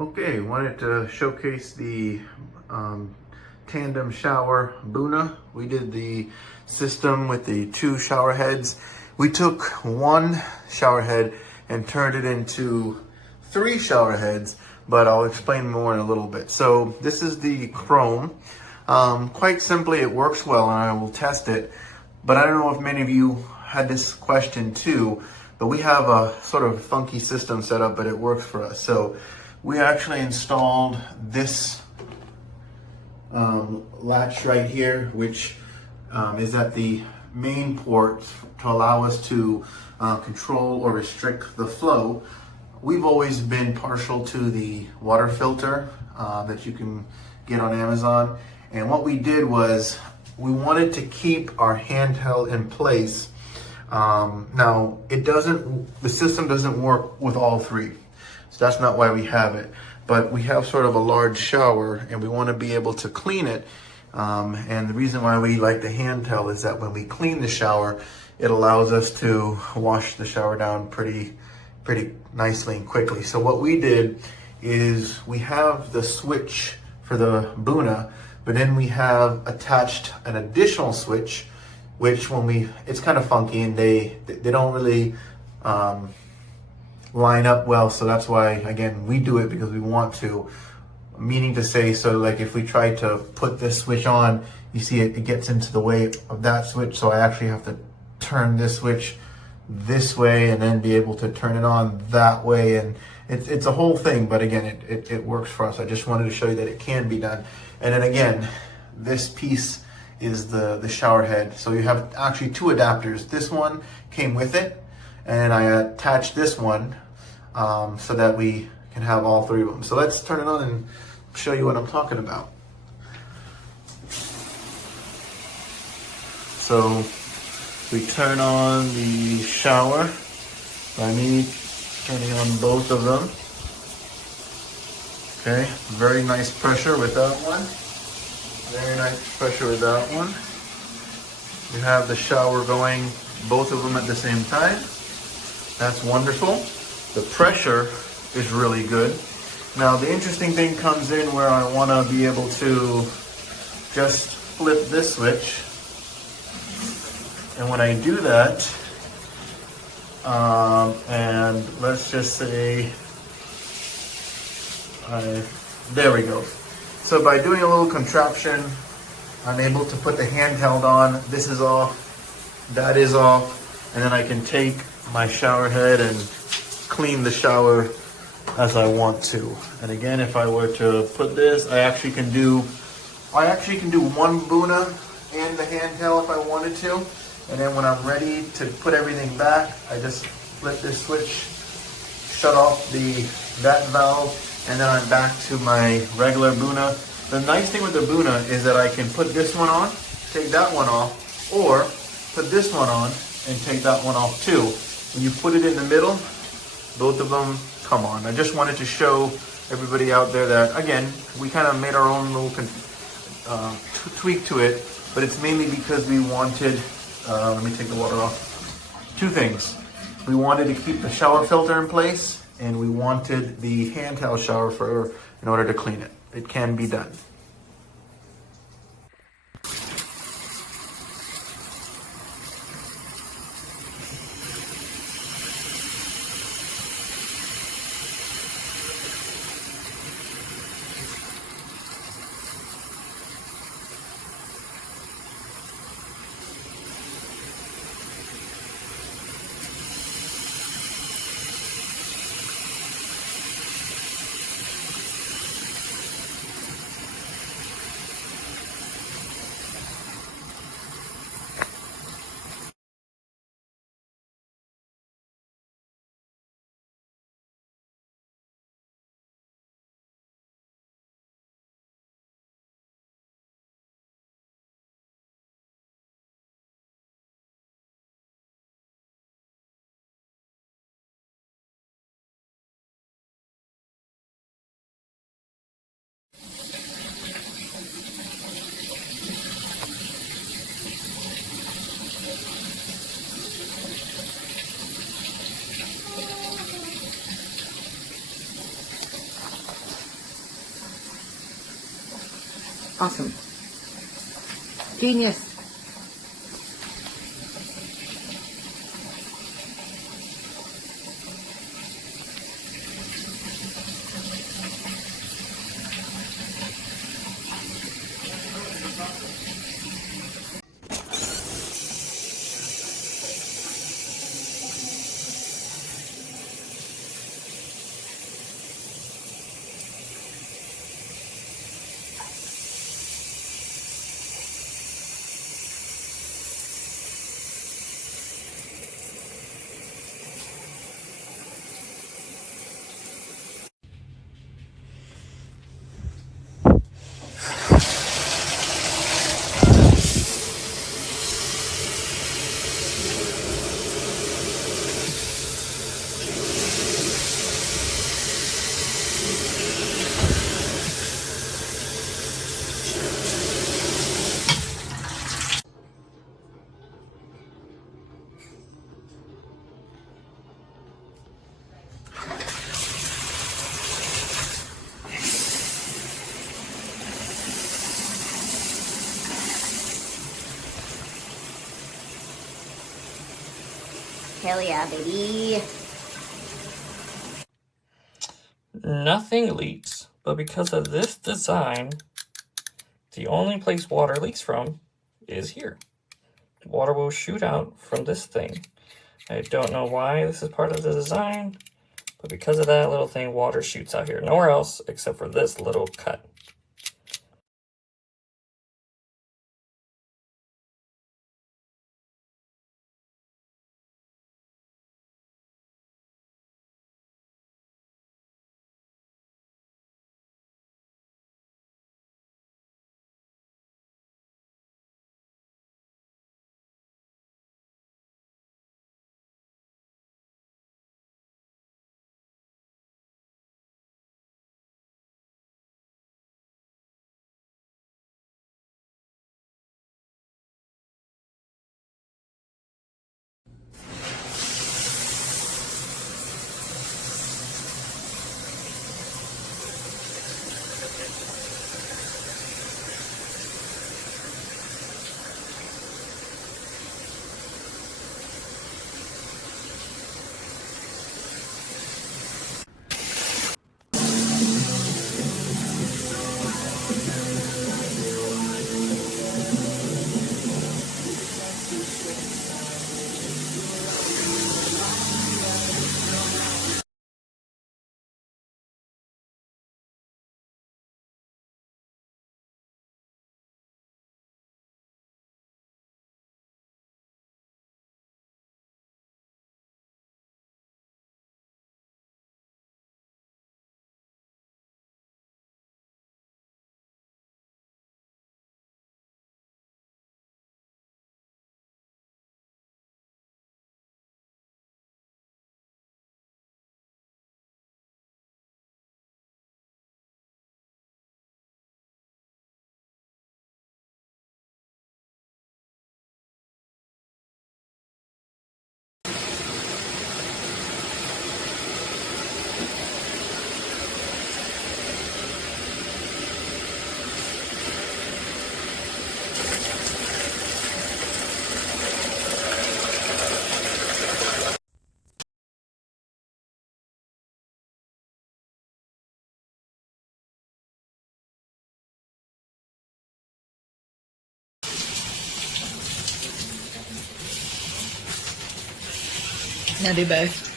Okay, wanted to showcase the Tandem shower BOONA. We did the system with the 2 shower heads. We took 1 shower head and turned it into 3 shower heads, but I'll explain more in a little bit. So this is the chrome. Quite simply, it works well and I will test it, but I don't know if many of you had this question too, but we have a sort of funky system set up, but it works for us. So we actually installed this latch right here, which is at the main port to allow us to control or restrict the flow. We've always been partial to the water filter that you can get on Amazon. And what we did was we wanted to keep our handheld in place. Now the system doesn't work with all 3. So that's not why we have it, but we have sort of a large shower and we want to be able to clean it. And the reason why we like the handheld is that when we clean the shower, it allows us to wash the shower down pretty nicely and quickly. So what we did is we have the switch for the BOONA, but then we have attached an additional switch, which it's kind of funky and they don't really line up well. So that's why, again, we do it because we want to, meaning to say, so like if we try to put this switch on, you see it gets into the way of that switch. So I actually have to turn this switch this way and then be able to turn it on that way. And it's a whole thing, but again, it works for us. I just wanted to show you that it can be done. And then again, this piece is the shower head. So you have actually 2 adapters. This one came with it, and I attached this one so that we can have all 3 of them. So let's turn it on and show you what I'm talking about. So we turn on the shower by me turning on both of them. Okay, very nice pressure with that one. Very nice pressure with that one. You have the shower going, both of them at the same time. That's wonderful. The pressure is really good. Now the interesting thing comes in where I want to be able to just flip this switch. And when I do that, and let's just say, there we go. So by doing a little contraption, I'm able to put the handheld on. This is off, that is off, and then I can take my shower head and clean the shower as I want to. And again, if I were to put this, I actually can do 1 BOONA and the handheld if I wanted to. And then when I'm ready to put everything back, I just flip this switch, shut off that valve, and then I'm back to my regular BOONA. The nice thing with the BOONA is that I can put this one on, take that one off, or put this one on and take that one off too. When you put it in the middle, both of them come on. I just wanted to show everybody out there that, again, we kind of made our own little tweak to it, but it's mainly because we wanted, let me take the water off. 2 things. We wanted to keep the shower filter in place, and we wanted the handheld shower in order to clean it. It can be done. Awesome. Genius. Hell yeah, baby. Nothing leaks, but because of this design, the only place water leaks from is here. Water will shoot out from this thing. I don't know why this is part of the design, but because of that little thing, water shoots out here. Nowhere else except for this little cut. Now do both.